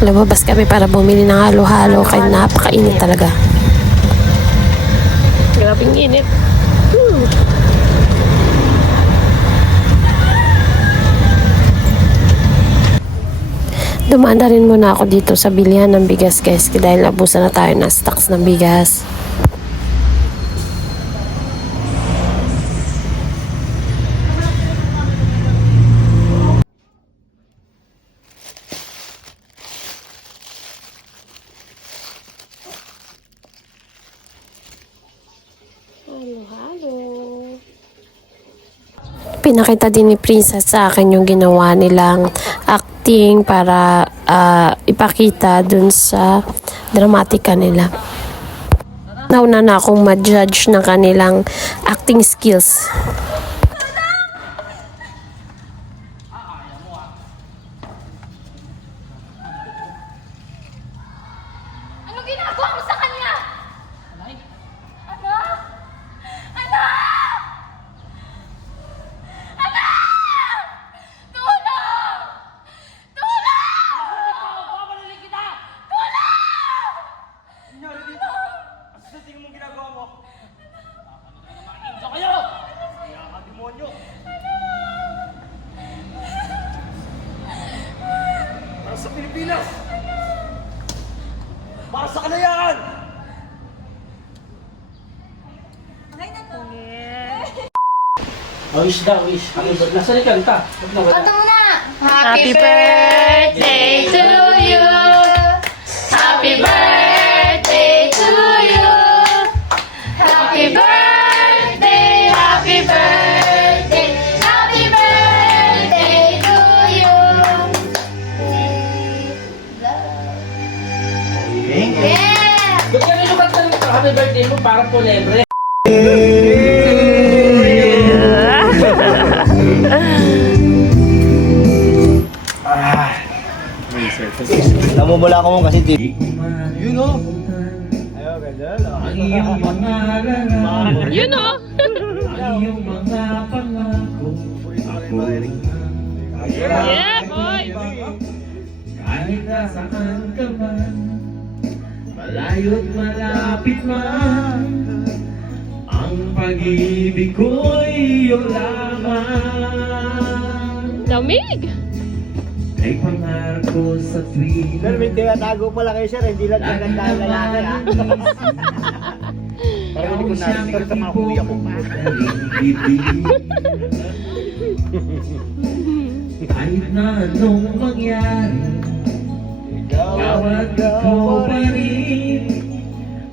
Lumabas kami para bumili ng halo-halo kaya napakainit talaga. Grabing init. Dumaan na rin muna ako dito sa bilihan ng bigas guys dahil nabusan na tayo ng stocks ng bigas. Halo-halo. Pinakita din ni Princess sa akin yung ginawa nilang acting para ipakita dun sa dramatika nila. Nauna na akong ma-judge ng kanilang acting skills. Ano ginagawa mo sa kanya? Ano? Ano? Ano? Tulong! Tulong! Papalilig kita! Tulong! Nangyari dito? Ano sa tingin mong ginagawa mo? Ano kayo? Kaya ka, demonyo! Para sa Pilipinas! Para sa kalayaan! Wish daw, wish. Nasa ni kanta. Kanta mo na! Happy birthday to you! Happy birthday to you! Happy birthday! Happy birthday! Happy birthday to you! Yeah! Ba't yan yung kanta ng happy birthday mo? Parang pulebre. Namumula ko mo kasi TV. Yun o! Ayaw, ganda. Yun o! Yeah, boy! Kahit nasaan ka man, malayo't malapit man, ang pag-ibig ko'y iyong lamang. Lamig! Ay pangarap ko sa tuwing Pero may tinatago pala kayo sir, hindi lang tinatawag lalaki ha. Pero hindi ko na-discover sa mga kuya ko pa. Kahit na anong mangyari, ikaw at ikaw pa rin,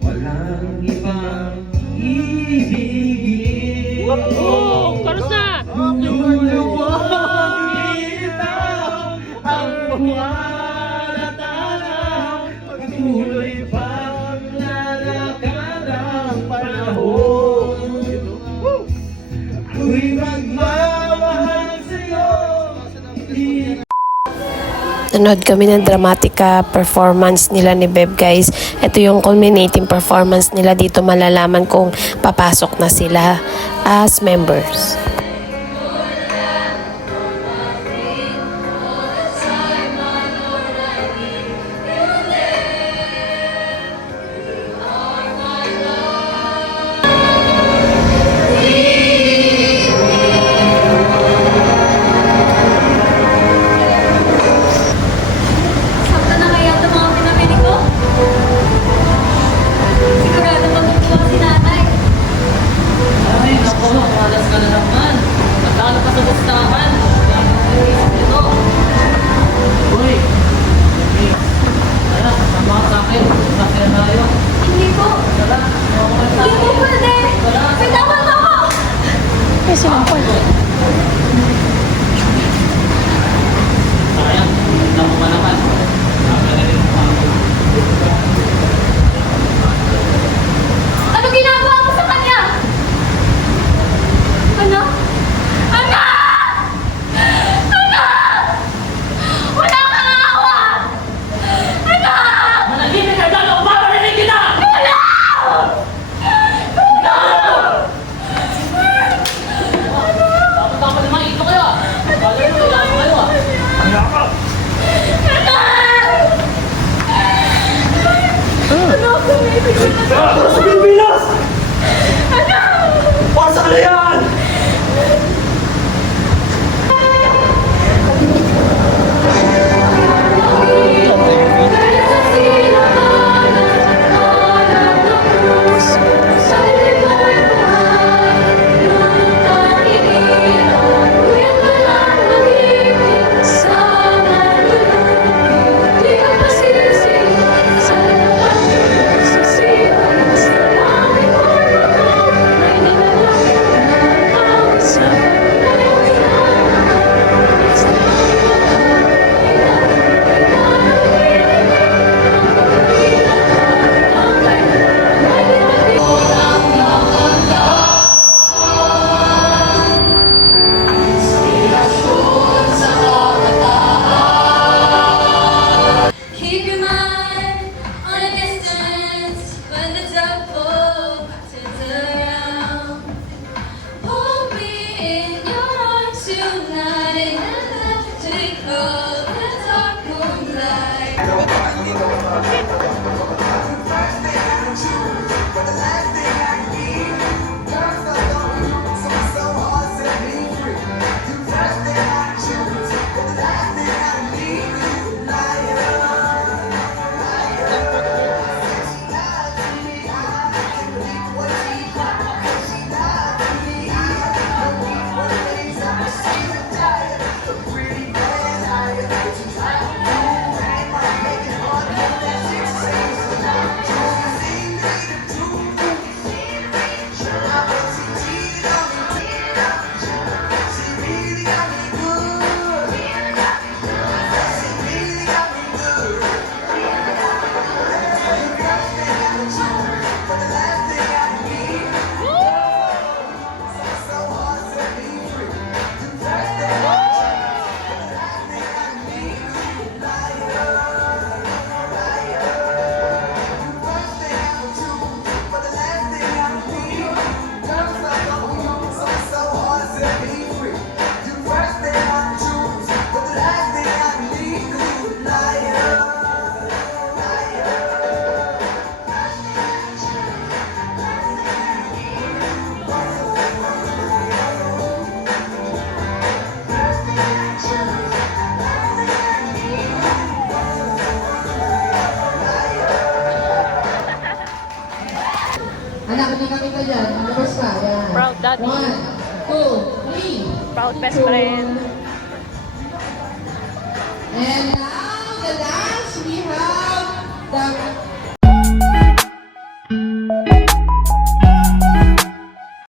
walang ibang ibigin. Oh, karos na! Luluwag kita ang buwan at araw, pagtuloy pang lalakad ang panahon. Ako'y magmamahal sa'yo. Nanood kami ng dramatica performance nila ni Beb guys. Ito yung culminating performance nila. Dito malalaman kung papasok na sila as members. Sakta na kaya ito mga pinamili ko? Sigurado matutuwa si nanay. Ay, naku, malas ka na naman. Magkano ka sa bustahan? Ito. Uy. Tara, sama ka sa akin. Masaya tayo. Hindi po. Tara, Hindi po pwede. May tawag ako. Eh, sinampal. sayang. Tama mo naman. Ano ginagawa mo sa kanya? Ano? Ano? Ano? Wala kang awa! Ano? Manahimik ka dyan o paparinig kita! Wala! No! Dapat Para sa Pilipinas! Para sa kalayaan! Keep your mind on a distance when the double turns around. Hold me in your arms tonight and let take of the dark moonlight. Anak, hindi kami ka dyan. Lumabas ka. Yan. Proud daddy. 1, 2, 3. Proud best friend. And now, the last